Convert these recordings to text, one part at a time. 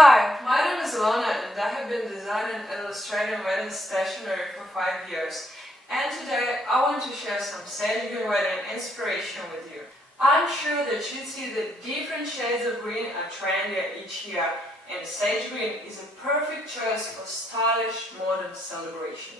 Hi, my name is Alona and I have been designing and illustrating wedding stationery for 5 years. And today I want to share some sage green wedding inspiration with you. I'm sure that you see that different shades of green are trendy each year, and sage green is a perfect choice for stylish modern celebration.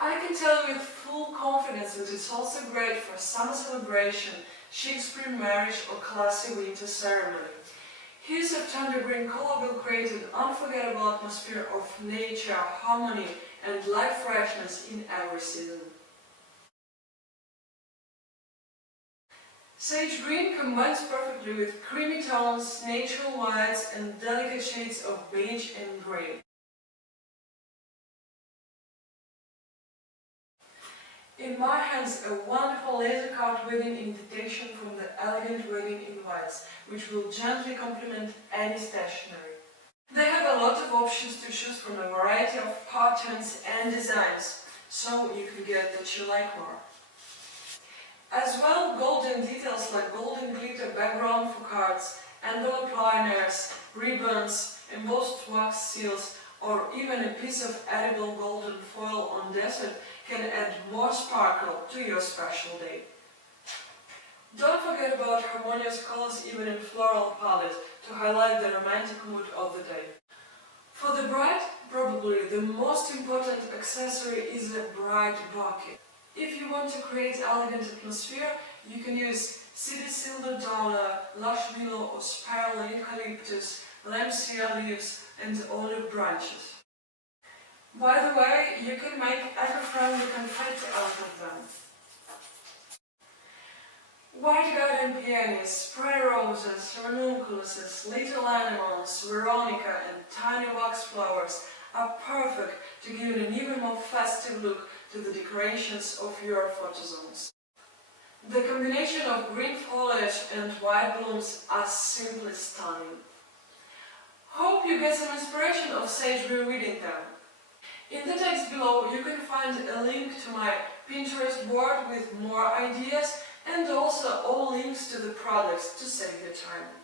I can tell you with full confidence that it's also great for summer celebration, chic spring marriage or classy winter ceremony. Hues of tender green color will create an unforgettable atmosphere of nature, harmony and life freshness in every season. Sage green combines perfectly with creamy tones, natural whites and delicate shades of beige and grey. In my hands, a wonderful laser-cut wedding invitation from the elegant wedding invites, which will gently complement any stationery. They have a lot of options to choose from, a variety of patterns and designs, so you can get that you like more. As well, golden details like golden glitter background for cards, envelope liners, ribbons, embossed wax seals, or even a piece of edible golden foil on dessert can add more sparkle to your special day. Don't forget about harmonious colors even in floral palette to highlight the romantic mood of the day. For the bride, probably the most important accessory is a bride bouquet. If you want to create elegant atmosphere, you can use cedar silver dollar, lush willow or spiral eucalyptus, lampsia leaves and olive branches. By the way, you can make eco-friendly confetti out of them. White garden peonies, spray roses, ranunculuses, little animals, veronica and tiny wax flowers are perfect to give an even more festive look to the decorations of your photo zones. The combination of green foliage and white blooms are simply stunning. Hope you get some inspiration of sage green wedding theme. In the text below you can find a link to my Pinterest board with more ideas and also all links to the products to save your time.